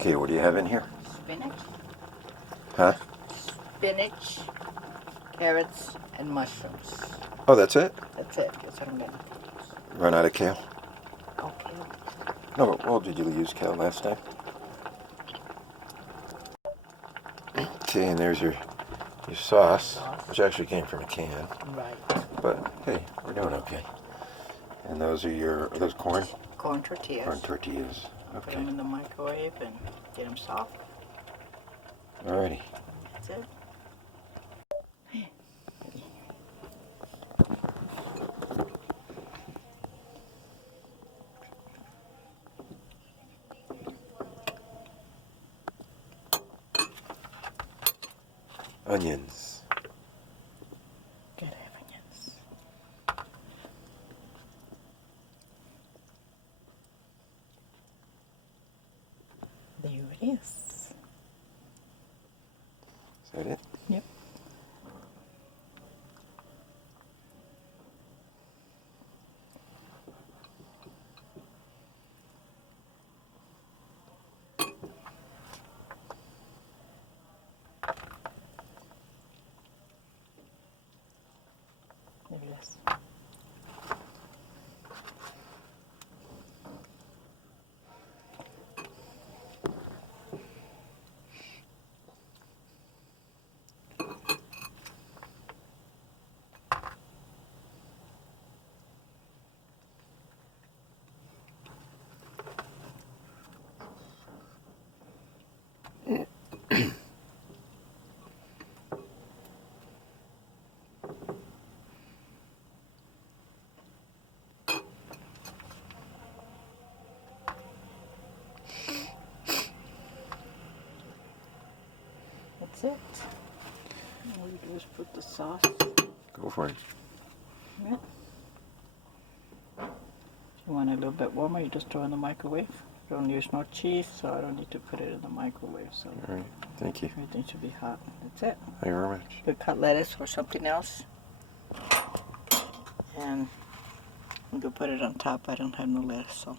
Okay, what do you have in here? Spinach. Huh? Spinach, carrots, and mushrooms. Oh, that's it? That's it. That's what I'm getting. Run out of kale? Okay. No, well, did you use kale last time? Okay, and there's your sauce, which actually came from a can. Right. But hey, we're doing okay. And those are those corn? Corn tortillas. Corn tortillas. Put Okay. them in the microwave and get them soft. Alrighty. That's it. Onions. Gotta have onions. There it is. Is that it? Yep. There it is. That's it. All we do is put the sauce. Go for it. Yeah. If you want it a little bit warmer, you just throw it in the microwave. Don't use no cheese, so I don't need to put it in the microwave. So Alright, thank you. everything should be hot. That's it. Thank you very much. You cut lettuce or something else. And you can put it on top. I don't have no lettuce, so.